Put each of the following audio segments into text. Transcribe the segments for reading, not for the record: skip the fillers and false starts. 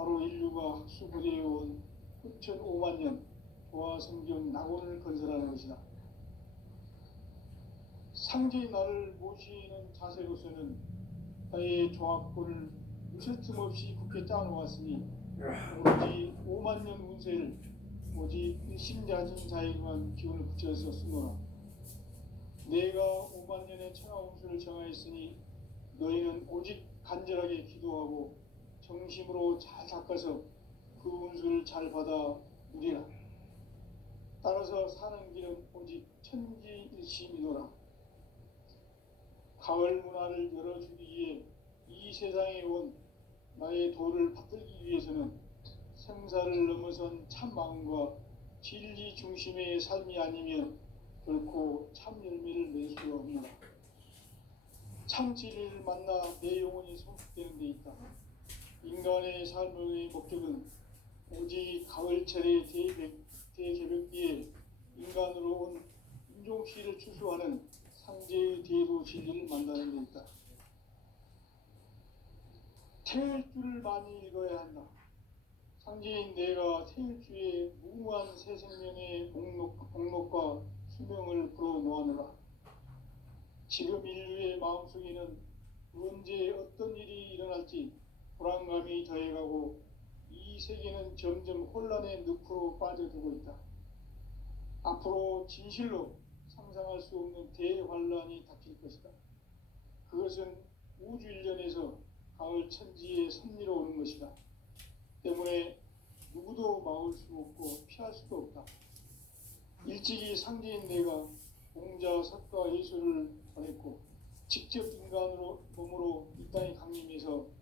바로 인류가 학수부대해온 후천 5만 년 도화성경 낙원을 건설하는 것이다. 상제의 나를 모시는 자세로서는 나의 조합권을 무쇠틈 없이 굳게 짜놓았으니 오로지 5만 년 운세를 오직 일심자진 자에게만 기운을 붙여서 쓰노라. 내가 5만 년의 천하 운수를 정하였으니 너희는 오직 간절하게 기도하고 정심으로 잘 닦아서 그 운수를 잘 받아 누리라. 따라서 사는 길은 오직 천지일심이노라. 가을 문화를 열어주기 위해 이 세상에 온 나의 도를 받들기 위해서는 생사를 넘어선 참 마음과 진리 중심의 삶이 아니면 결코 참 열매를 맺을 수가 없노라. 참 진리를 만나 내 영혼이 성숙되는 데 있다. 인간의 삶의 목적은 오직 가을철의 대개벽기에 인간으로 온 인종시를 추수하는 상제의 대도 진리를 만나는 데 있다. 태일주를 많이 읽어야 한다. 상제인 내가 태일주의 무궁한 새 생명의 목록과 수명을 풀어놓아노라. 지금 인류의 마음속에는 언제 어떤 일이 일어날지 불안감이 더해가고 이 세계는 점점 혼란의 늪으로 빠져들고 있다. 앞으로 진실로 상상할 수 없는 대환란이 닥칠 것이다. 그것은 우주 일련에서 가을 천지의 섭리로 오는 것이다. 때문에 누구도 막을 수 없고 피할 수도 없다. 일찍이 상제인 내가 공자, 석가, 예술을 전했고 직접 인간으로 몸으로 이 땅에 강림해서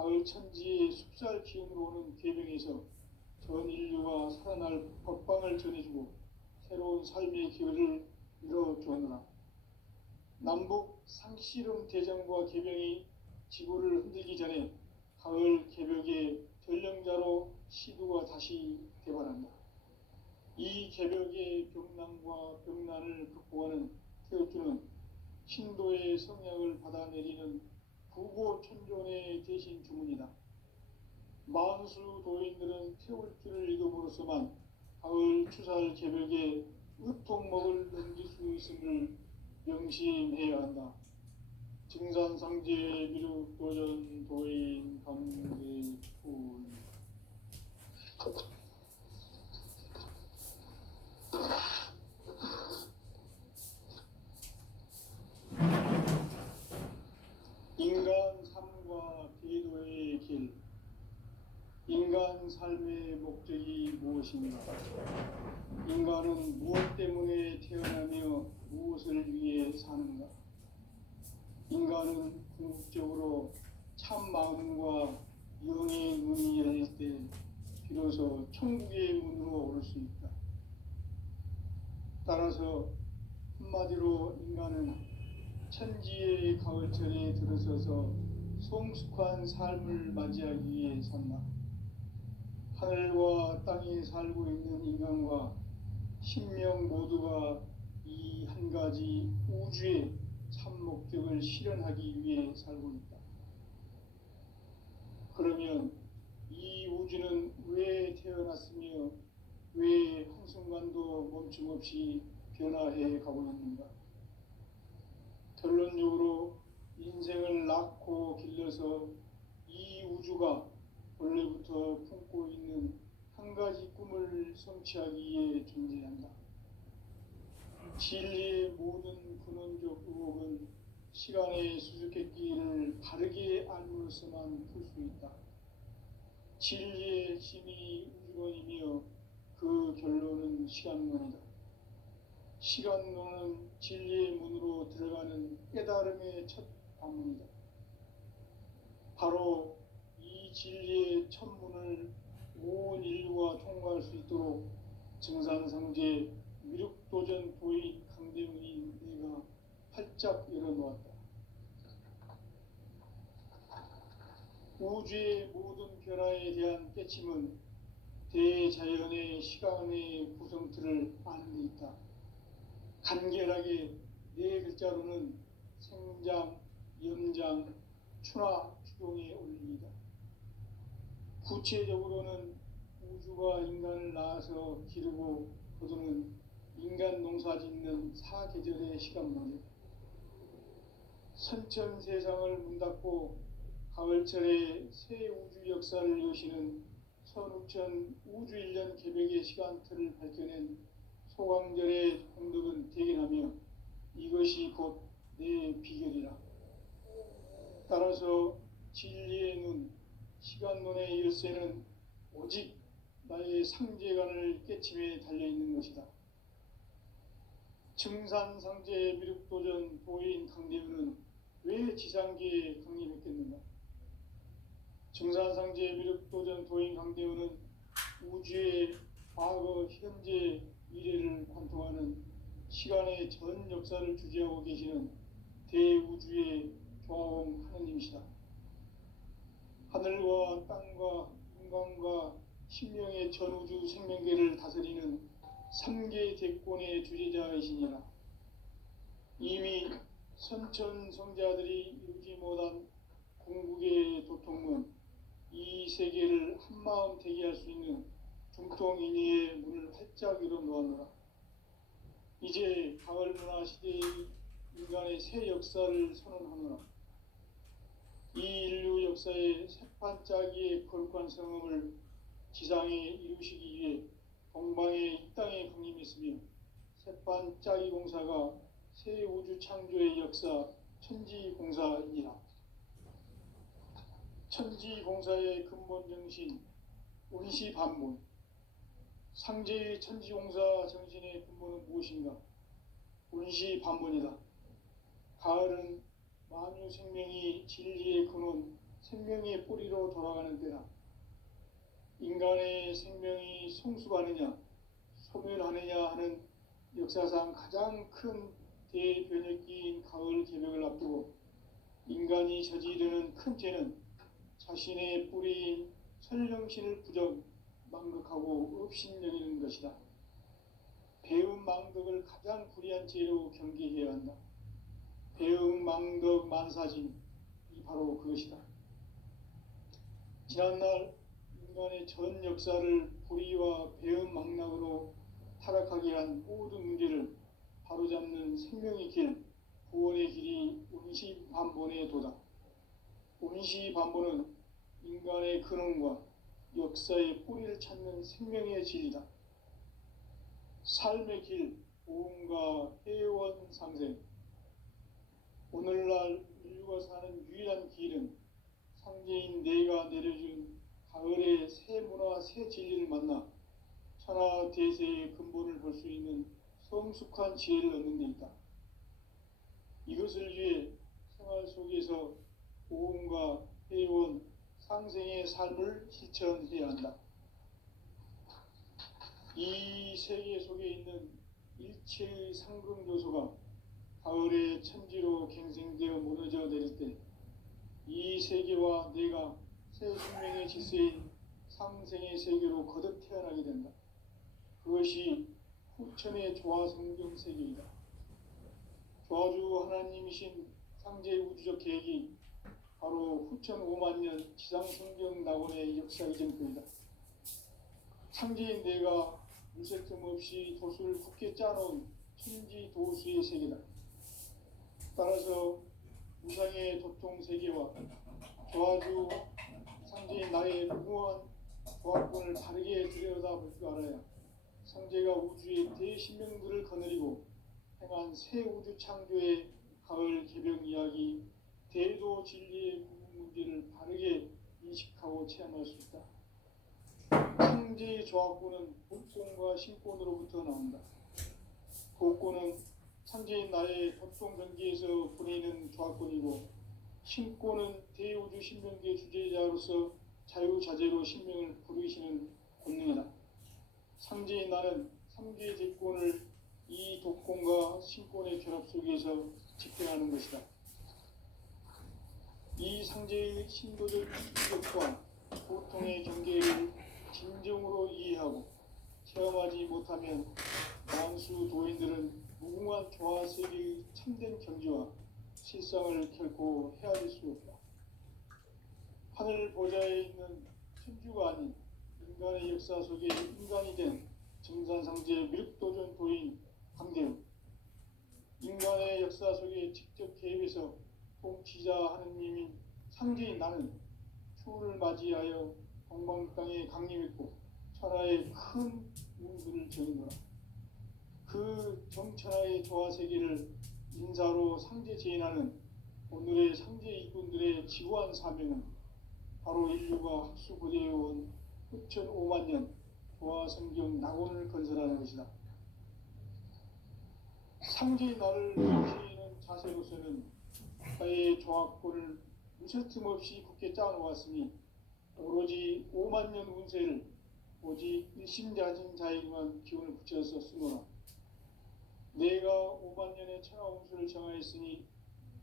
가을 천지의 숲살 기운으로 오는 궤병에서 전 인류가 살아날 법방을 전해주고 새로운 삶의 기회를 이뤄주었노라. 남북 상씨름 대전과 개병이 지구를 흔들기 전에 가을 개벽의 전령자로 시두가 다시 개발한다. 이 개벽의 병난과 병난을 극복하는 태엽주는 신도의 성약을 받아내리는 부고천존의 대신 주문이다. 만수 도인들은 태울주를 읽음으로써만 가을 추살 개벽에 으통목을 넘길 수 있음을 명심해야 한다. 증산상제 미륵도전 도인 감대군. 인간 삶과 대도의 길. 인간 삶의 목적이 무엇인가? 인간은 무엇 때문에 태어나며 무엇을 위해 사는가? 인간은 궁극적으로 참 마음과 영의 눈이 열릴 때 비로소 천국의 문으로 오를 수 있다. 따라서 한마디로 인간은 천지의 가을철에 들어서서 성숙한 삶을 맞이하기 위해 산다. 하늘과 땅에 살고 있는 인간과 신명 모두가 이 한 가지 우주의 참 목적을 실현하기 위해 살고 있다. 그러면 이 우주는 왜 태어났으며 왜 한순간도 멈춤 없이 변화해 가고 있는가? 결론적으로 인생을 낳고 길러서 이 우주가 원래부터 품고 있는 한 가지 꿈을 성취하기 위해 존재한다. 진리의 모든 근원적 의혹은 시간의 수수께끼를 바르게 알므로서만 풀 수 있다. 진리의 힘이 우주론이며 그 결론은 시간론이다. 시간론은 진리의 문으로 들어가는 깨달음의 첫 관문이다. 바로 이 진리의 첫 문을 온 인류가 통과할 수 있도록 증산상제 미륵도전 도인 강대문인 내가 활짝 열어놓았다. 우주의 모든 변화에 대한 깨침은 대자연의 시간의 구성틀을 아는 데 있다. 간결하게 네 글자로는 생장, 염장, 추나, 추동의 원리이다. 구체적으로는 우주가 인간을 낳아서 기르고 거두는 인간 농사 짓는 사계절의 시간말이에요. 선천 세상을 문 닫고 가을철에 새 우주 역사를 여시는 선우천 우주 1년 개벽의 시간틀을 밝혀낸 소강절의 공덕은 대견하며 이것이 곧 내 비결이라. 따라서 진리의 눈, 시간론의 열쇠는 오직 나의 상제관을 깨침에 달려있는 것이다. 증산상제 미륵도전 도인 강대우는 왜 지상계에 강림했겠는가? 증산상제 미륵도전 도인 강대우는 우주의 과거, 현재, 미래를 관통하는 시간의 전 역사를 주재하고 계시는 대우주의 조화홍 하느님이시다. 하늘과 땅과 인간과 신명의 전우주 생명계를 다스리는 3계 대권의 주재자이시니라. 이미 선천 성자들이 이루지 못한 궁극의 도통문, 이 세계를 한마음 되게 할 수 있는 중통인의의 문을 활짝 열어 놓았노라. 이제 가을 문화 시대의 인간의 새 역사를 선언하노라. 이 인류 역사의 새판짜기의 거룩한 성음을 지상에 이루시기 위해 동방의 이 땅에 강림했으며 새판짜기 공사가 새 우주 창조의 역사 천지공사이니라. 천지공사의 근본 정신 운시반문, 상제의 천지공사 정신의 근본은 무엇인가? 운시반문이다. 가을은 만유 생명이 진리의 근원, 생명의 뿌리로 돌아가는 때다. 인간의 생명이 성숙하느냐, 소멸하느냐 하는 역사상 가장 큰 대변혁기인 가을 개벽을 앞두고 인간이 저지르는 큰 죄는 자신의 뿌리인 설령신을 부정, 망극하고 업신여기는 것이다. 배음 망덕을 가장 불의한 죄로 경계해야 한다. 배음 망덕 만사진, 이 바로 그것이다. 지난날 인간의 전 역사를 불의와 배음 망락으로 타락하게 한 모든 문제를 바로잡는 생명의 길, 구원의 길이 운시반본의 도다. 운시반본은 인간의 근원과 역사의 뿌리를 찾는 생명의 진리다. 삶의 길, 보험과 회원 상생. 오늘날 인류가 사는 유일한 길은 상제인 내가 내려준 가을의 새 문화, 새 진리를 만나 천하 대세의 근본을 볼 수 있는 성숙한 지혜를 얻는 데 있다. 이것을 위해 생활 속에서 보험과 회원, 상생의 삶을 실천해야 한다. 이 세계 속에 있는 일체의 상금 요소가 가을의 천지로 갱생되어 무너져 내릴 때 이 세계와 내가 새 생명의 질서인 상생의 세계로 거듭 태어나게 된다. 그것이 후천의 조화성경 세계이다. 조화주 하나님이신 상제 우주적 계획이 바로 후천 5만년 지상성경 낙원의 역사 이전표이다. 상제인 내가 물색점 없이 도수를 굳게 짜놓은 천지 도수의 세계다. 따라서 우상의 도통 세계와 조화주 상제인 나의 무모한 조합권을 바르게 들여다볼 줄 알아야 상제가 우주의 대신명들을 거느리고 행한 새 우주 창조의 가을 개벽 이야기, 대도 진리의 문제를 바르게 인식하고 체험할 수 있다. 상제의 조합권은 복권과 신권으로부터 나온다. 복권은 상제인 나의 도통 경계에서 보내는 조합권이고, 신권은 대우주 신명계 주제자로서 자유자재로 신명을 부르시는 권능이다. 상제인 나는 3계 대권을 이 독권과 신권의 결합 속에서 집행하는 것이다. 이 상제의 신도적 이력과 보통의 경계를 진정으로 이해하고 체험하지 못하면 만수 도인들은 무궁한 조화 세계의 참된 경지와 실상을 결코 헤아릴 수 없다. 하늘 보좌에 있는 천주가 아닌 인간의 역사 속에 인간이 된 정산상제 미륵도전 도인 강대훈, 인간의 역사 속에 직접 개입해서 통치자 하느님인 상제인 나는 추후를 맞이하여 동방 땅에 강림했고 천하의 큰 운수를 저는노라. 그 정천하의 조화세계를 인사로 상제 제인하는 오늘의 상제 일꾼들의 지구한 사명은 바로 인류가 학수고대해온 후천 5만 년 조화성경 낙원을 건설하는 것이다. 상제의 나를 지키는 자세로서는 나의 조합권을 무쇠틈 없이 굳게 짜놓았으니 오로지 5만 년 운세를 오직 일심자진 자에게만 기운을 붙여서 쓰노라. 내가 5만 년의 천하 운수를 정하였으니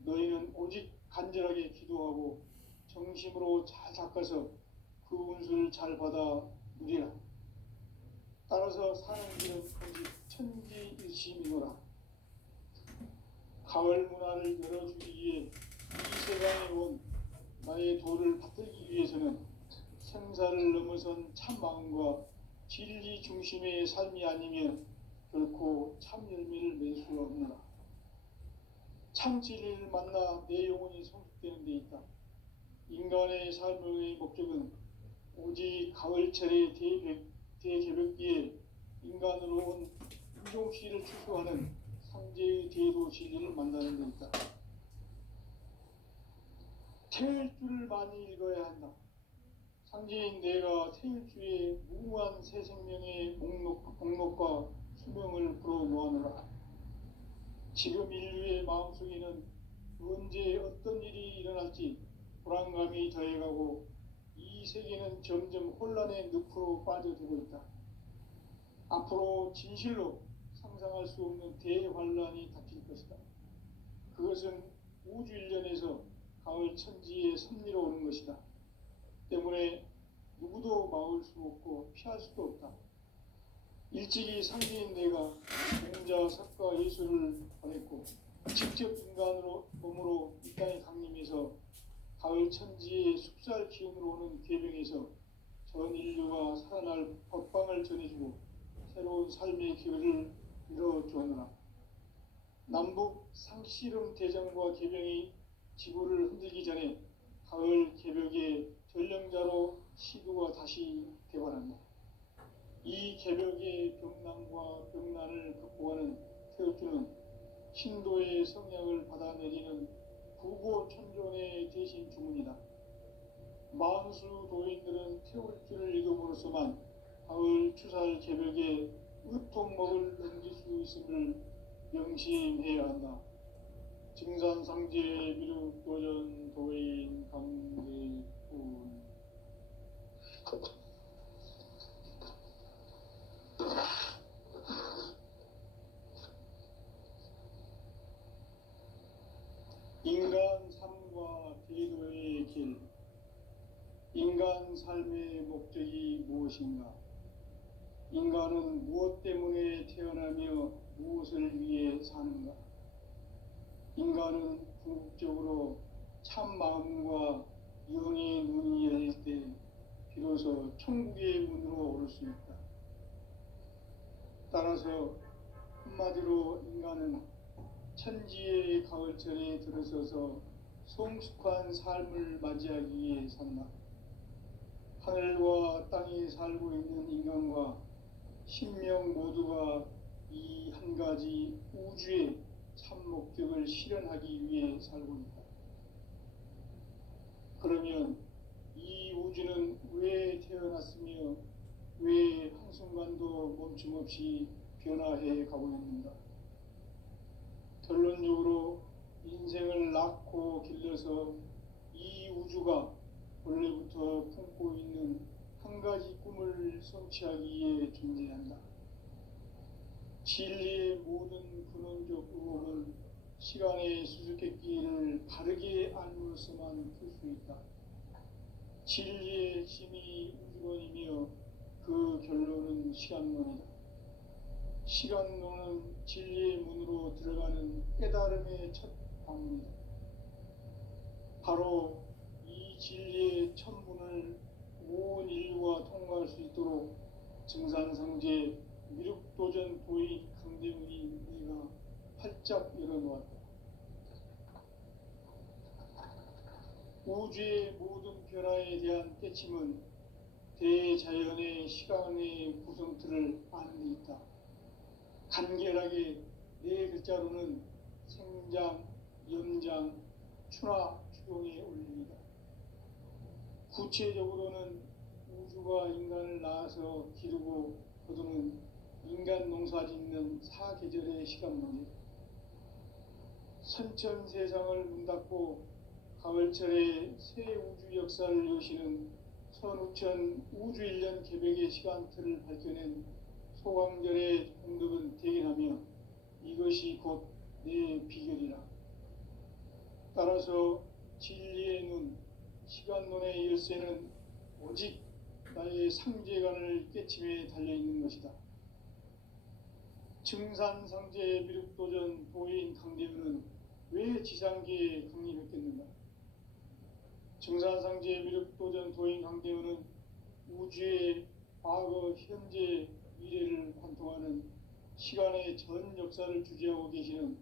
너희는 오직 간절하게 기도하고 정심으로 잘 닦아서 그 운수를 잘 받아 누리라. 따라서 사는 길은 오직 천지일심이노라. 가을 문화를 열어주기 위해 이 세상에 온 나의 도를 받들기 위해서는 생사를 넘어선 참 마음과 진리 중심의 삶이 아니면 결코 참 열매를 맺을 수가 없노라. 참 진리를 만나 내 영혼이 성숙되는 데 있다. 인간의 삶의 목적은 오직 가을철의 대개벽기에 인간으로 온 인종시를 추수하는 상제의 대도 진리를 만나는 데 있다. 태일주를 많이 읽어야 한다. 상제인 내가 태일주의 무궁한 새 생명의 목록과 수명을 불어놓아노라. 지금 인류의 마음속에는 언제 어떤 일이 일어날지 불안감이 더해가고 이 세계는 점점 혼란의 늪으로 빠져들고 있다. 앞으로 진실로 상상할 수 없는 대환란이 닥칠 것이다. 그것은 우주 일련에서 가을 천지의 섭리로 오는 것이다. 때문에 누구도 막을 수 없고 피할 수도 없다. 일찍이 상제인 내가 공자, 석가, 예수를 보냈고 직접 인간으로 몸으로 이 땅에 강림해서 가을 천지의 숙살 기운으로 오는 궤병에서 전 인류가 살아날 법방을 전해주고 새로운 삶의 기회를 이뤄주었노라. 남북 상씨름 대전과 개병이 지구를 흔들기 전에 가을 개벽의 전령자로 시도가 다시 되관한다. 이 개벽의 병난과 병난을 극복하는 태울주는 신도의 성향을 받아내리는 구고천존의 대신 주문이다. 만수 도인들은 태울주를 읽음으로써만 가을 추살 개벽의 으통목을 넘길 수 있음을 명심해야 한다. 증산상제 미륵도전 도인 강대훈. 인간 삶과 대도의 길. 인간 삶의 목적이 무엇인가? 인간은 무엇 때문에 태어나며 무엇을 위해 사는가? 인간은 궁극적으로 참 마음과 영의 눈이 열릴 때 비로소 천국의 문으로 오를 수 있다. 따라서 한마디로 인간은 천지의 가을철에 들어서서 성숙한 삶을 맞이하기 위해 산다. 하늘과 땅에 살고 있는 인간과 신명 모두가 이 한 가지 우주의 참 목적을 실현하기 위해 살고 있다. 그러면 이 우주는 왜 태어났으며 왜 한순간도 멈춤없이 변화해 가고 있는가? 결론적으로 인생을 낳고 길러서 이 우주가 원래부터 품고 있는 한 가지 꿈을 성취하기 위해 존재한다. 진리의 모든 근원적 의혹은 시간의 수수께끼를 바르게 알므로서만 풀 수 있다. 진리의 핵심이 우주론이며 그 결론은 시간론이다. 시간론은 진리의 문으로 들어가는 깨달음의 첫 방문이다. 바로 이 진리의 첫 문을 온 인류 있도록 증산상제 미륵도전 도인 강대문이 네가 활짝 열어놓았다. 우주의 모든 변화에 대한 깨침은 대자연의 시간의 구성틀을 아는 데 있다. 간결하게 네 글자로는 생장, 연장, 추나 추동에 올립니다. 구체적으로는 우주가 인간을 낳아서 기르고 거두는 인간 농사 짓는 사계절의 시간 문제, 선천 세상을 문 닫고 가을철에 새 우주 역사를 여시는 선우천 우주 1년 개백의 시간틀을 밝혀낸 소강절의 공덕은 대견하며 이것이 곧 내 비결이라. 따라서 진리의 눈, 시간론의 열쇠는 오직 나의 상제관을 깨침에 달려있는 것이다. 증산상제 미륵도전 도인 강대문은 왜 지상계에 강림했겠는가? 증산상제 미륵도전 도인 강대문은 우주의 과거, 현재, 미래를 관통하는 시간의 전 역사를 주재하고 계시는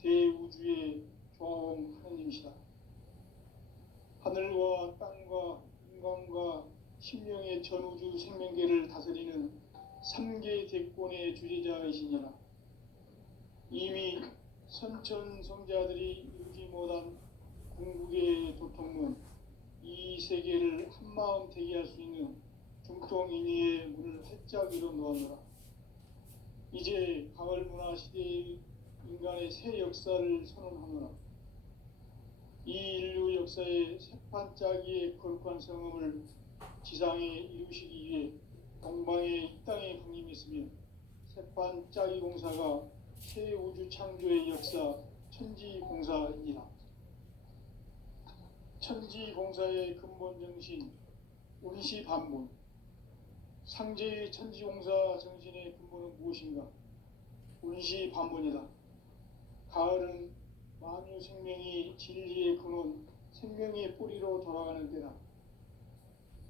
대우주의 조화원 하느님이시다. 하늘과 땅과 인간과 신명의 전우주 생명계를 다스리는 3계 대권의 주재자이시니라. 이미 선천성자들이 이루지 못한 궁극의 도통문, 이 세계를 한마음 되게 할 수 있는 중통인의의 문을 활짝 열어놓았노라. 이제 가을 문화 시대의 인간의 새 역사를 선언하노라. 이 인류 역사의 새판짜기의 거룩한 성음을 지상에 이루시기 위해 동방의 이 땅에 강림했으며 새판짜기 공사가 새 우주 창조의 역사 천지공사이니라. 천지공사의 근본 정신 운시반본, 상제의 천지공사 정신의 근본은 무엇인가? 운시반본이다. 가을은 만유 생명이 진리의 근원, 생명의 뿌리로 돌아가는 때다.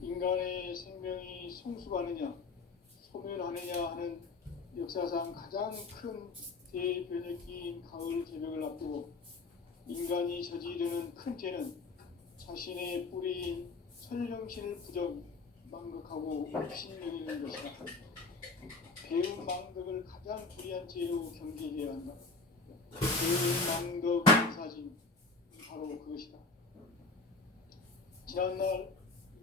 인간의 생명이 성숙하느냐, 소멸하느냐 하는 역사상 가장 큰 대변혁기인 가을 개벽을 앞두고 인간이 저지르는 큰 죄는 자신의 뿌리인 설령신을 망각하고 신명이는 것이다. 배운 망덕을 가장 불의한 죄로 경계해야 한다. 배운 망덕 사진, 바로 그것이다. 지난날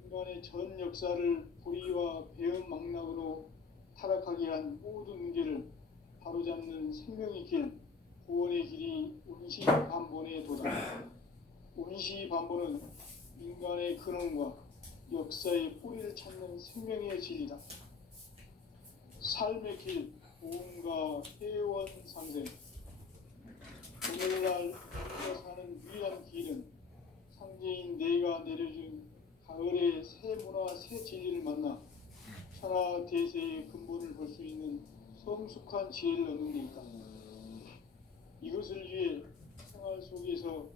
인간의 전 역사를 불의와 배은 망락으로 타락하게 한 모든 문제를 바로잡는 생명의 길, 구원의 길이 운시반본의 도다. 운시반본은 인간의 근원과 역사의 뿌리를 찾는 생명의 진리다. 삶의 길, 보험과 회원 상생. 오늘날 우리가 사는 유일한 길은 상제인 내가 내려준 가을의 새 문화, 새 진리를 만나 천하 대세의 근본을 볼 수 있는 성숙한 지혜를 얻는 데 있다. 이것을 위해 생활 속에서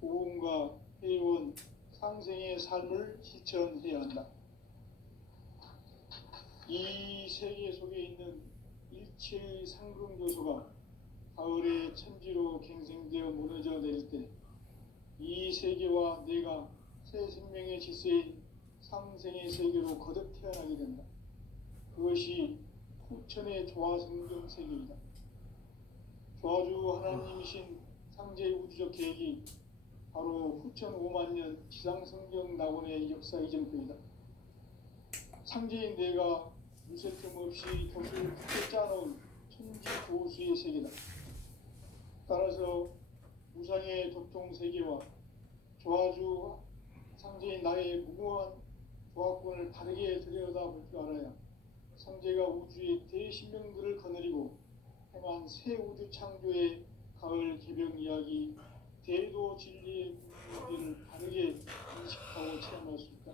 보험과 회원, 상생의 삶을 실천해야 한다. 이 세계 속에 있는 일체의 상승 요소가 가을의 천지로 갱생되어 무너져 내릴 때 이 세계와 내가 새 생명의 질서인 상생의 세계로 거듭 태어나게 된다. 그것이 후천의 조화성경 세계이다. 조화주 하나님이신 상제의 우주적 계획이 바로 후천 5만년 지상성경 낙원의 역사 이전표이다. 상제인 내가 무쇠 틈 없이 돛을 크게 짜놓은 천지 조수의 세계다. 따라서 무상의 도통 세계와 조화주 상제인 나의 무궁한 조화권을 다르게 들여다볼 줄 알아야 상제가 우주의 대신명들을 거느리고 행한 새 우주 창조의 가을 개벽 이야기, 대도 진리의 무기를 다르게 인식하고 체험할 수 있다.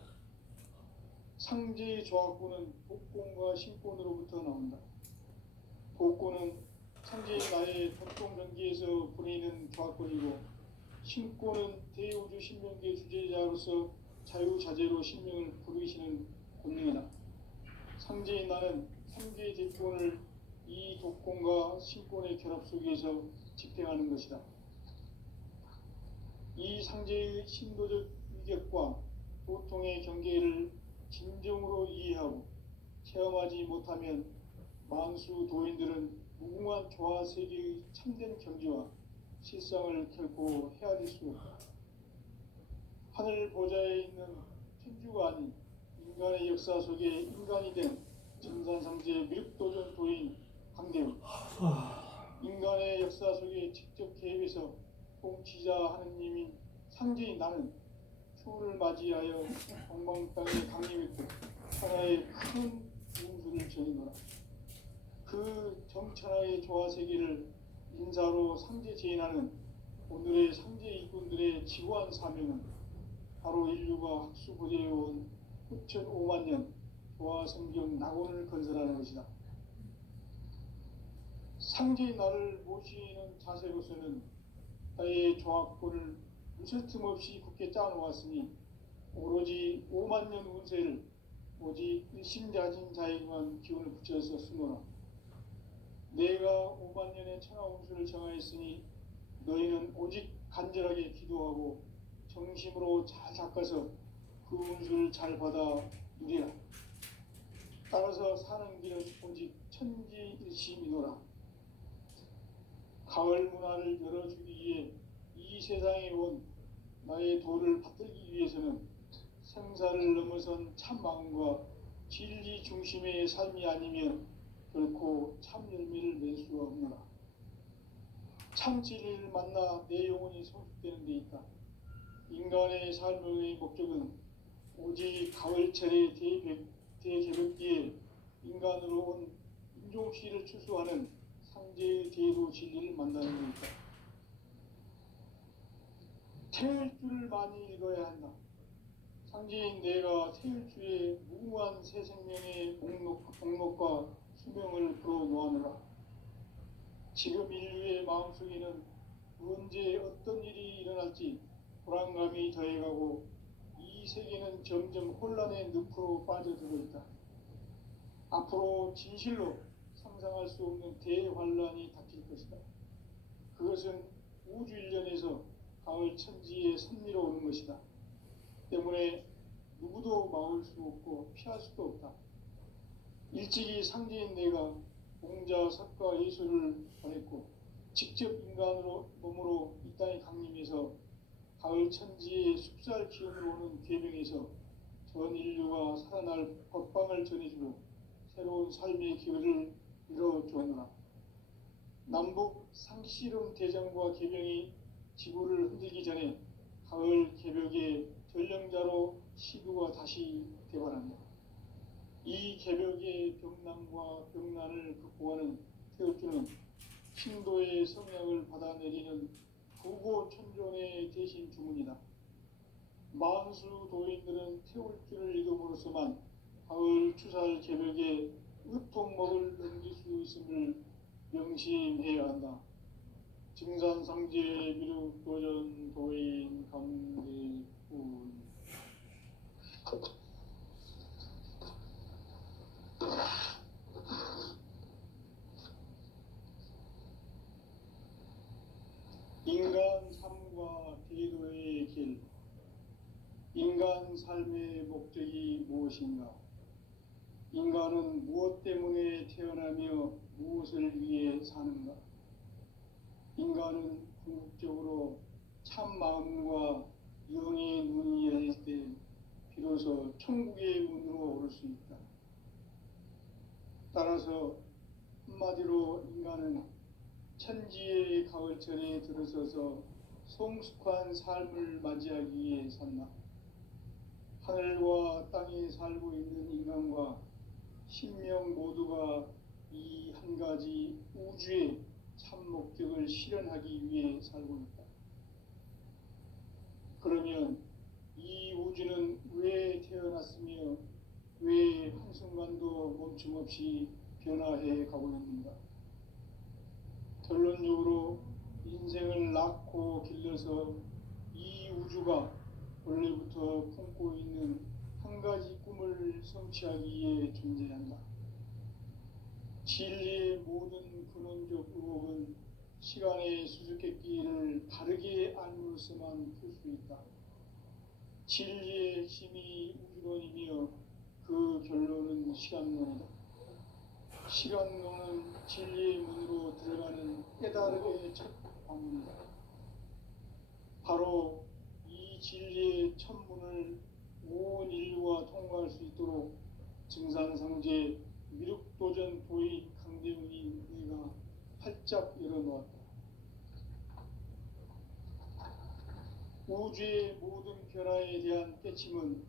상제의 조화권은 복권과 신권으로부터 나온다. 복권은 상제의 나의 도통 전기에서 보내는 조화권이고, 신권은 대우주 신명계 주제자로서 자유자재로 신명을 부르시는 권능이다. 상제인 나는 3개 대권을 이 독권과 신권의 결합 속에서 집행하는 것이다. 이 상제의 신도적 위격과 도통의 경계를 진정으로 이해하고 체험하지 못하면 만수 도인들은 무궁한 조화 세계의 참된 경지와 실상을 결코 헤아릴 수 없다. 하늘 보좌에 있는 천주가 아닌 인간의 역사 속에 인간이 된 진산상제 미륵도전 도인 강대우, 인간의 역사 속에 직접 개입해서 통치자 하느님인 상제인 나는 추후를 맞이하여 동방 땅에 강림했고 하나의 큰 우주를 지니노라. 그 정천하의 조화세계를 인사로 상제 제인하는 오늘의 상제 일꾼들의 지구한 사명은 바로 인류가 학수고대해온 6,500만 년 조화성경 낙원을 건설하는 것이다. 상제의 나를 모시는 자세로서는 나의 조합권을 무슨 틈 없이 굳게 짜놓았으니 오로지 5만 년 운세를 오직 일심자진 자에게만 기운을 붙여서 쓰노라. 내가 5만 년의 천하 운수를 정하였으니 너희는 오직 간절하게 기도하고 정심으로 잘 닦아서 그 운수를 잘 받아 누리라. 따라서 사는 길은 오직 천지일심이노라. 가을 문화를 열어주기 위해 이 세상에 온 나의 도를 받들기 위해서는 생사를 넘어선 참 마음과 진리 중심의 삶이 아니면 결코 참 열매를 맺을 수가 없노라. 참 진리를 만나 내 영혼이 성숙되는 데 있다. 인간의 삶의 목적은 오직 가을철의 대개벽기에 인간으로 온 인종시를 추수하는 상제의 대도 진리를 만나는 데 있다. 태을 줄을 많이 읽어야 한다. 상제인 내가 태을 주의 무궁한 새 생명의 목록과 수명을 풀어놓아노라. 지금 인류의 마음속에는 언제 어떤 일이 일어날지 불안감이 더해가고 이 세계는 점점 혼란의 늪으로 빠져들고 있다. 앞으로 진실로 상상할 수 없는 대환란이 닥칠 것이다. 그것은 우주 일련에서 가을 천지에 선미로 오는 것이다. 때문에 누구도 막을 수 없고 피할 수도 없다. 일찍이 상제인 내가 공자, 석가, 예수를 보냈고 직접 인간으로 몸으로 이 땅에 강림해서 가을 천지의 숲살 기운으로 오는 계명에서 전 인류가 살아날 법방을 전해주고 새로운 삶의 기회를 이뤄주었노라. 남북 상씨름 대장과 계명이 지구를 흔들기 전에 가을 개벽의 전령자로 시구가 다시 되관한다. 이 개벽의 병난과 병난을 극복하는 태울주는 신도의 성약을 받아내리는 부고천존의 대신 주문이다. 만수 도인들은 태울주를 읽음으로써만 가을 추살 개벽에 으통먹을 넘길 수 있음을 명심해야 한다. 증산상제 미륵도전 도인 강대훈. 인간 삶과 대도의 길. 인간 삶의 목적이 무엇인가? 인간은 무엇 때문에 태어나며 무엇을 위해 사는가? 인간은 궁극적으로 참 마음과 영의 눈이 열릴 때 비로소 천국의 문으로 오를 수 있다. 따라서 한마디로 인간은 천지의 가을철에 들어서서 성숙한 삶을 맞이하기 위해 산다. 하늘과 땅에 살고 있는 인간과 신명 모두가 이 한 가지 우주의 참 목적을 실현하기 위해 살고 있다. 그러면 이 우주는 왜 태어났으며 왜 한순간도 멈춤없이 변화해 가고 있는가? 결론적으로 인생을 낳고 길러서 이 우주가 원래부터 품고 있는 가지 꿈을 성취하기 위해 존재한다. 진리의 모든 근원적 의혹은 시간의 수수께끼를 바르게 알므로서만 풀 수 있다. 진리의 핵심이 우주론이며 그 결론은 시간론이다. 시간론은 진리의 문으로 들어가는 깨달음의 첫 방문이다. 바로 이 진리의 첫 문을 온 인류가 통과할 수 있도록 증산상제 미륵도전 도인 강대훈이 내가 활짝 열어놓았다. 우주의 모든 변화에 대한 깨침은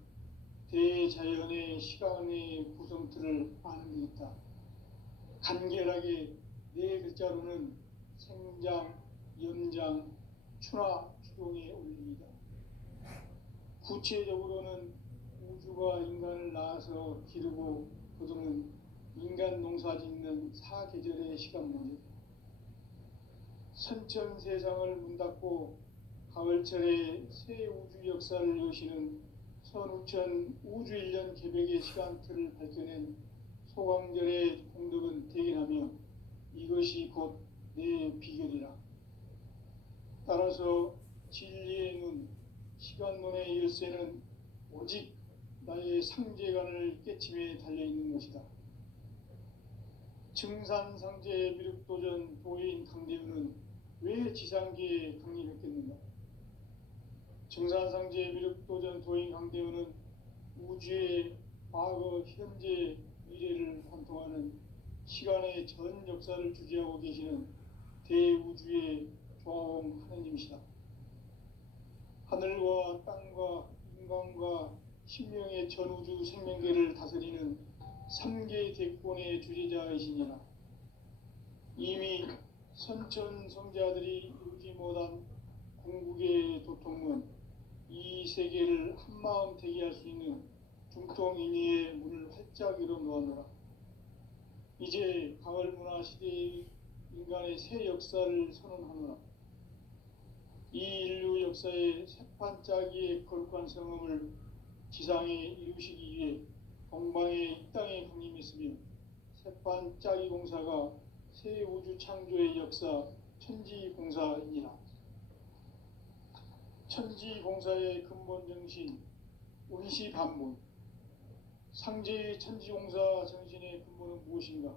대자연의 시간의 구성틀을 아는 데 있다. 간결하게 네 글자로는 생장, 연장, 추나 추동의 원리이다. 구체적으로는 우주가 인간을 낳아서 기르고 거두는 인간 농사 짓는 사계절의 시간문이다. 선천 세상을 문 닫고 가을철에 새 우주 역사를 여시는 선우천 우주일년 개백의 시간틀을 밝혀낸 소강절의 공덕은 대견하며 이것이 곧 내 비결이라. 따라서 진리의 눈, 시간론의 열쇠는 오직 나의 상제관을 깨침에 달려있는 것이다. 증산상제 미륵도전 도인 강대훈은 왜 지상계에 강림했겠는가? 증산상제 미륵도전 도인 강대훈은 우주의 과거, 현재, 미래를 관통하는 시간의 전 역사를 주재하고 계시는 대우주의 조화홍 하느님이시다. 하늘과 땅과 인간과 신명의 전우주 생명계를 다스리는 3개 대권의 주재자이시니라. 이미 선천성자들이 이루지 못한 궁극의 도통은 이 세계를 한마음 되게 할 수 있는 중통인의의 문을 활짝 열어놓았노라. 이제 가을문화 시대의 인간의 새 역사를 선언하노라. 이 인류 역사의 새판짜기의 거룩한 성음을 지상에 이루시기 위해 동방의 이 땅에 강림했으며 새판짜기 공사가 새 우주 창조의 역사 천지공사이니라. 천지공사의 근본 정신 운시반문. 상제의 천지공사 정신의 근본은 무엇인가?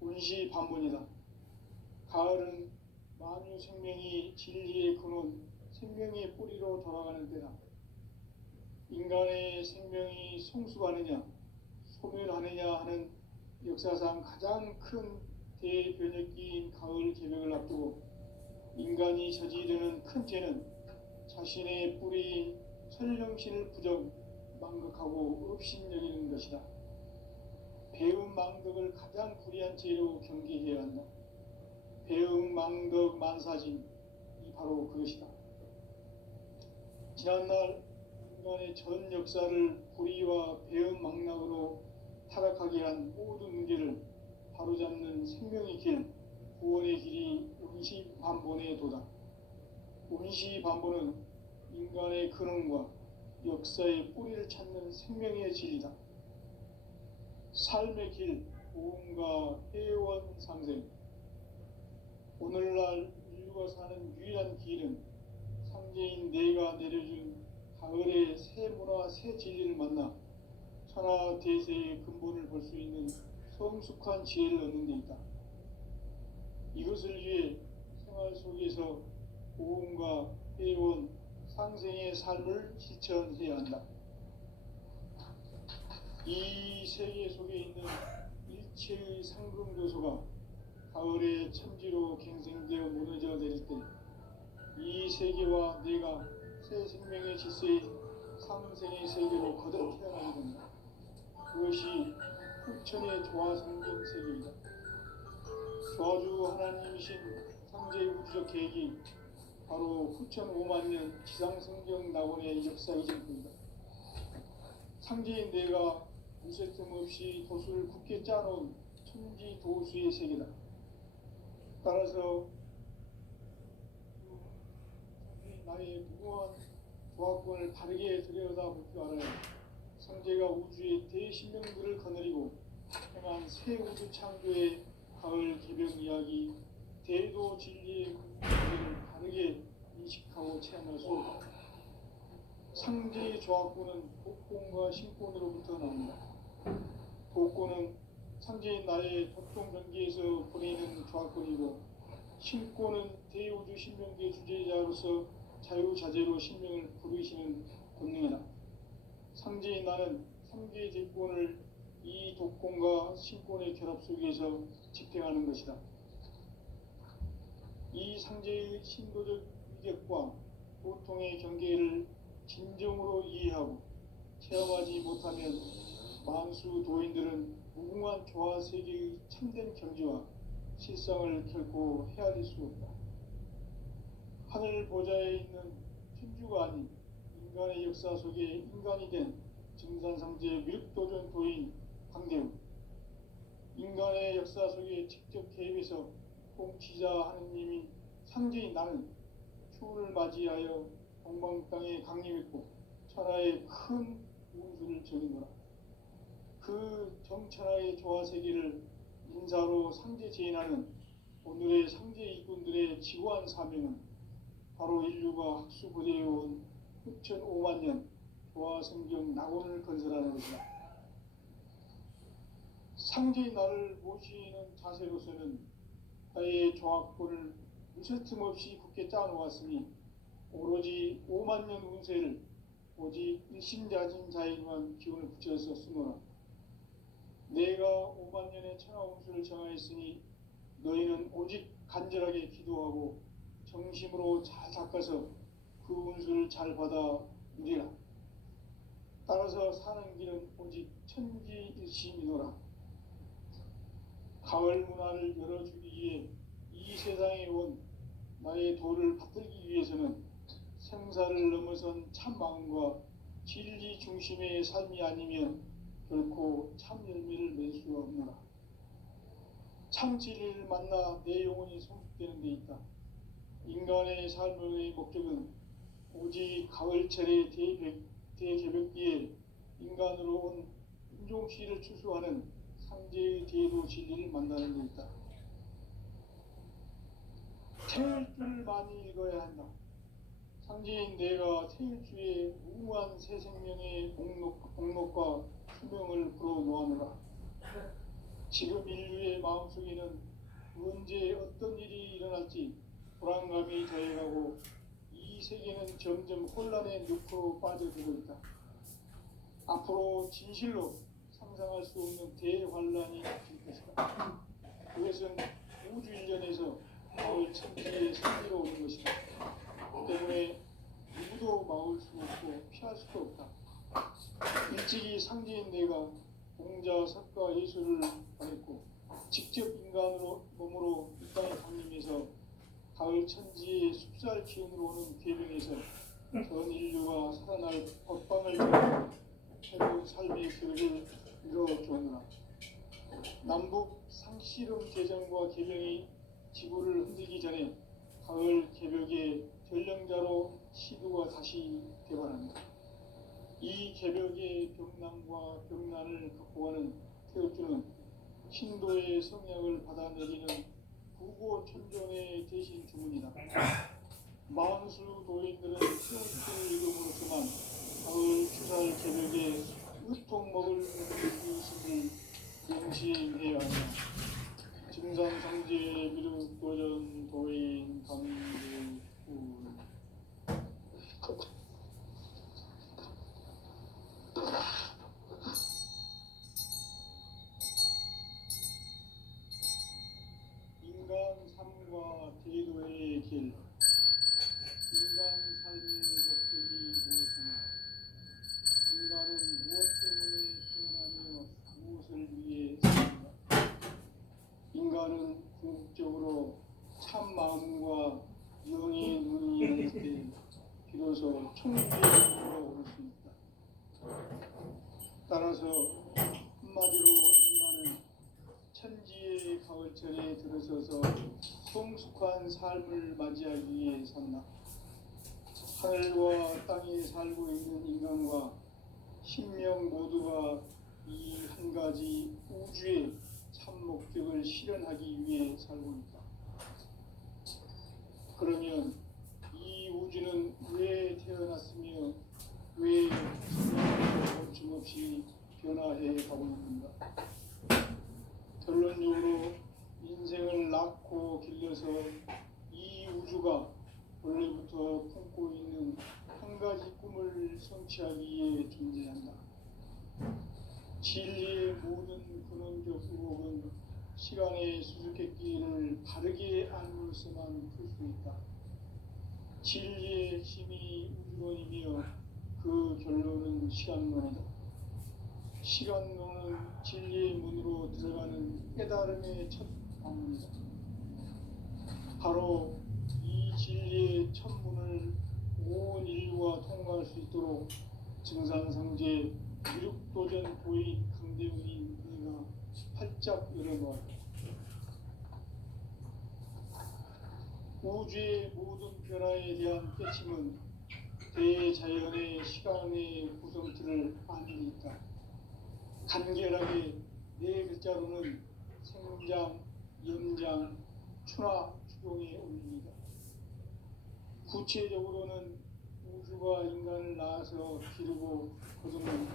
운시반문이다. 가을은 만유 생명이 진리의 근원, 생명의 뿌리로 돌아가는 때다. 인간의 생명이 성숙하느냐, 소멸하느냐 하는 역사상 가장 큰 대변혁기인 가을 개벽을 앞두고 인간이 저지르는 큰 죄는 자신의 뿌리인 천령신을 부정, 망극하고 업신여기는 것이다. 배움 망덕을 가장 불의한 죄로 경계해야 한다. 배움 망덕 만사진이 바로 그것이다. 지난날 인간의 전 역사를 불의와 배움 망락으로 타락하게 한 모든 문제를 바로잡는 생명의 길, 구원의 길이 운시반본의 도다. 운시반본은 인간의 근원과 역사의 뿌리를 찾는 생명의 진리다. 삶의 길, 보험과 회원 상생. 오늘날 인류가 사는 유일한 길은 상제인 내가 내려준 가을의 새 문화, 새 진리를 만나 천하 대세의 근본을 볼 수 있는 성숙한 지혜를 얻는 데 있다. 이것을 위해 생활 속에서 보험과 회원, 상생의 삶을 실천해야 한다. 이 세계 속에 있는 일체의 상금요소가 가을의 천지로 갱생되어 무너져 내릴 때 이 세계와 내가 새 생명의 질서인 상생의 세계로 거듭 태어나게 된다. 그것이 후천의 조화성경 세계이다. 조화주 하나님이신 상제의 우주적 계획이 바로 후천 5만 년 지상성경 낙원의 역사 이전입니다. 상제인 내가 무쇠틈 없이 도수를 굳게 짜놓은 천지 도수의 세계다. 따라서 나의 무궁한 조합권을 바르게 들여다볼 줄 알아야 성제가 우주의 대신명들을 거느리고 행한 새 우주 창조의 가을 개벽 이야기, 대도 진리의 궁극을 바르게 인식하고 체험할 수 없다. 상제의 조합구는 독권과 신권으로부터 나온다. 독권은 상제인 나의 협동전기에서 보내는 조합권이고, 신권은 대우주 신명계 주제자로서 자유자재로 신명을 부르시는 권능이다. 상제인 나는 상제의 대권을 이 독권과 신권의 결합 속에서 집행하는 것이다. 이 상제의 신도적 위격과 고통의 경계를 진정으로 이해하고 체험하지 못하면 만수 도인들은 무궁한 조화 세계의 참된 경지와 실상을 결코 헤아릴 수 없다. 하늘 보좌에 있는 천주가 아닌 인간의 역사 속에 인간이 된 증산상제 밀도전 도인 광대우, 인간의 역사 속에 직접 개입해서 통치자 하느님인 상제인 나는 추운을 맞이하여 동방땅에 강림했고 천하의 큰 운수를 정인노라. 그 정천하의 조화세계를 인사로 상제 제인하는 오늘의 상제 일꾼들의 지구한 사명은 바로 인류가 학수부대해온 6,500만 년 조화성경 낙원을 건설하는 것이다. 상제인 나를 모시는 자세로서는 나의 조합권을 무쇠틈 없이 굳게 짜놓았으니 오로지 5만 년 운세를 오직 일심자진 자에만 기운을 붙여서 쓰노라. 내가 5만 년의 천하 운수를 정하였으니 너희는 오직 간절하게 기도하고 정심으로 잘 닦아서 그 운수를 잘 받아 누리라. 따라서 사는 길은 오직 천지일심이노라. 가을 문화를 열어주기 위해 이 세상에 온 나의 도를 받들기 위해서는 생사를 넘어선 참 마음과 진리 중심의 삶이 아니면 결코 참 열매를 맺을 수 없노라. 참 진리를 만나 내 영혼이 성숙되는 데 있다. 인간의 삶의 목적은 오직 가을철의 대개벽기에 인간으로 온 인종시를 추수하는 상제의 대도 진리를 만나는 데 있다. 태일주를 많이 읽어야 한다. 상제인 내가 태일주의 무궁한 새 생명의 복록과 수명을 불어놓아노라. 지금 인류의 마음속에는 언제 어떤 일이 일어날지 불안감이 더해가고 이 세계는 점점 혼란의 늪으로 빠져들고 있다. 앞으로 진실로 상상할 수 없는 대환란이 닥칠 것이다. 그것은 우주 일전에서 마을 천지의 생기로 오는 것이다. 때문에 누구도 막을 수 없고 피할 수도 없다. 일찍이 상제인 내가 공자, 석가, 예술을 받았고 직접 인간으로 몸으로 이 땅에 강림해서 가을 천지의 숲살 기운으로 오는 궤병에서 전 인류가 살아날 법방을 정하고 새로운 삶의 계획을 이뤄주었노라. 남북 상씨름 개정과 개병이 지구를 흔들기 전에 가을 개벽의 전령자로 시도가 다시 개발합니다. 이 개벽의 병난과 병난을 극복하는 태엽주는 신도의 성약을 받아내리는 부고천존의 대신 주문이다. 만수 도인들은 태엽주의 이름으로서만 가을 추살 개벽에 으통 먹을 의식을 명시해야 한다. 증산상제 미륵도전 도인 감개울 인간 삶과 대도의 길. 인간 삶의 목적이 무엇이냐? 인간은 무엇 때문에 태어나며 무엇을 위해 사는가? 인간은 궁극적으로 참 마음과 영의 눈이 열릴 때 비로소 천국에 돌아올 수 있다. 따라서 한마디로 인간은 천지의 가을철에 들어서서 성숙한 삶을 맞이하기 위해 산다. 하늘과 땅에 살고 있는 인간과 신명 모두가 이 한 가지 우주의 참 목적을 실현하기 위해 살고 있다. 그러면 이 우주는 왜 태어났으며 왜 멈춤없이 변화해 가고 있는가? 결론적으로 인생을 낳고 길러서 이 우주가 원래부터 품고 있는 한 가지 꿈을 성취하기 위해 존재한다. 진리의 모든 근원적 의혹은 시간의 수수께끼를 바르게 알므로서만 풀 수 있다. 진리의 핵심이 우주론이며 그 결론은 시간론이다. 시간론은 진리의 문으로 들어가는 깨달음의 첫 방문이다. 바로 이 진리의 첫 문을 온 인류가 통과할 수 있도록 증산상제 미륵도전 도인 강대훈이 내가 활짝 열어놓았다. 우주의 모든 변화에 대한 깨침은 대자연의 시간의 구성틀을 아는 데 있다. 간결하게 네 글자로는 생장, 연장, 추나 추동에 올립니다. 구체적으로는 우주가 인간을 낳아서 기르고 거두는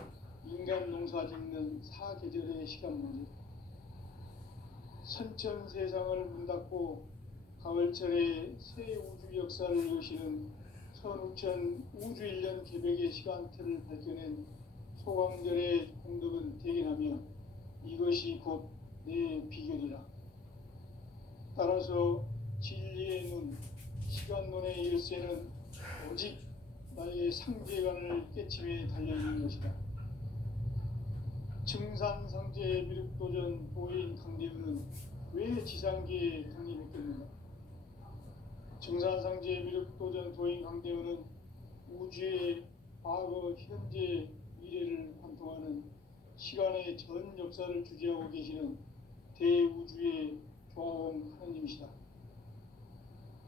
인간 농사 짓는 사계절의 시간문제, 선천 세상을 문 닫고 가을철에 새 우주 역사를 여시는 선우천 우주 1년 개백의 시간틀을 밝혀낸 소강절의 공덕은 대견하며 이것이 곧 내 비결이라. 따라서 진리의 눈, 시간론의 열쇠는 오직 나의 상제관을 깨침에 달려있는 것이다. 증산상제 미륵도전 도인 강대훈은 왜 지상계에 독립했겠는가? 증산상제 미륵도전 도인 강대훈은 우주의 과거, 현재, 미래를 관통하는 시간의 전 역사를 주재하고 계시는 대우주의 조화원 하느님이시다.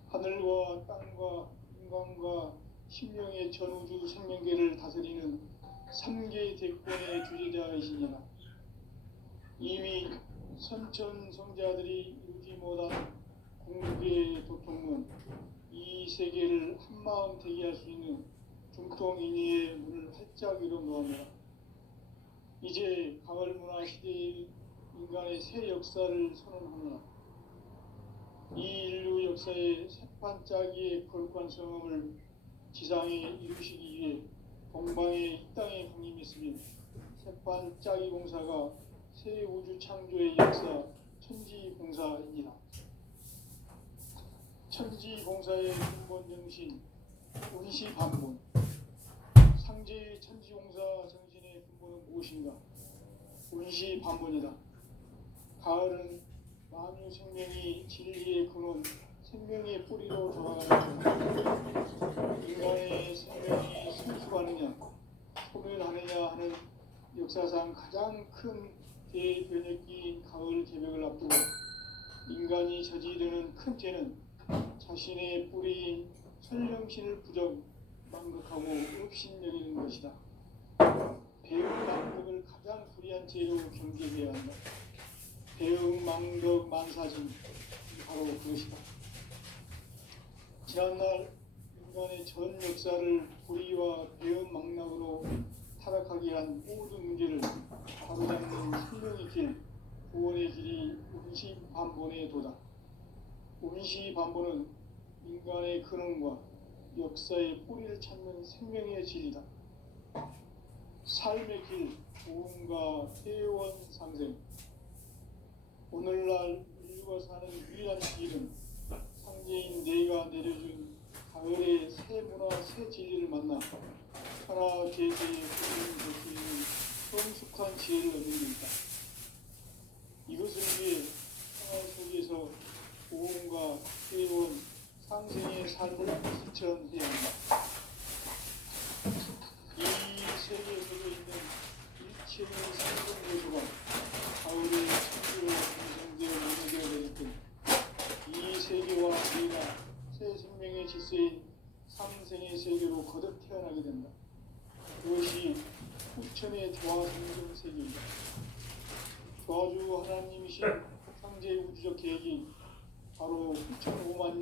하늘과 땅과 인간과 신명의 전우주 생명계를 다스리는 3개 대권의 주제자이시니라. 이미 선천성자들이 이루지 못한 공국의 도통문, 이 세계를 한마음 되게 할 수 있는 중통인의의 문을 활짝 열어놓으며 이제 가을문화 시대의 인간의 새 역사를 선언하노라. 이 인류 역사의 새반짝이의 거룩한 성음을 지상에 이루시기 위해 동방의 이 땅에 강림했으며 새반짝이 공사가 새 우주 창조의 역사 천지공사입니다. 천지공사의 근본 정신 운시반문, 상제의 천지공사 정신의 근본은 무엇인가? 운시반문이다. 가을은 만유 생명이 진리의 근원, 생명의 뿌리로 돌아가는 인간의 생명이 성숙하느냐, 소멸하느냐 하는 역사상 가장 큰 대변혁기인 가을 개벽을 앞두고 인간이 저지르는 큰 죄는 자신의 뿌리인 설령신을 부정, 망극하고 업신여기는 것이다. 배응망덕을 가장 불의한 죄로 경계해야 한다. 배응망덕 만사진, 바로 그것이다. 지난날 인간의 전 역사를 불의와 배응망락으로 타락하게 한 모든 문제를 바로잡는 생명의 길, 구원의 길이 운시반본의 도다. 운시반본은 인간의 근원과 역사의 뿌리를 찾는 생명의 진리다. 삶의 길, 구원과 회원 상생. 오늘날 인류가 사는 유일한 길은 상제인 내가 내려준 가을의 새 문화, 새 진리를 만나 하나 계제의 구원을 볼 수 있는 성숙한 지혜를 얻는 것이다. 이것을 위해 생활 속에서 구원과 회원, 상생의 삶을 실천해야 한다. 이 세계에 속에 있는 일체의 생존 요소가 가을의 창조로 완성되어 무너져 내렸던 이 세계와 내가 새 생명의 질서인 상생의 세계로 거듭 태어나게 된다. 그것이 저주 하나님이신 창제 우주적 계획이 바로 9,500만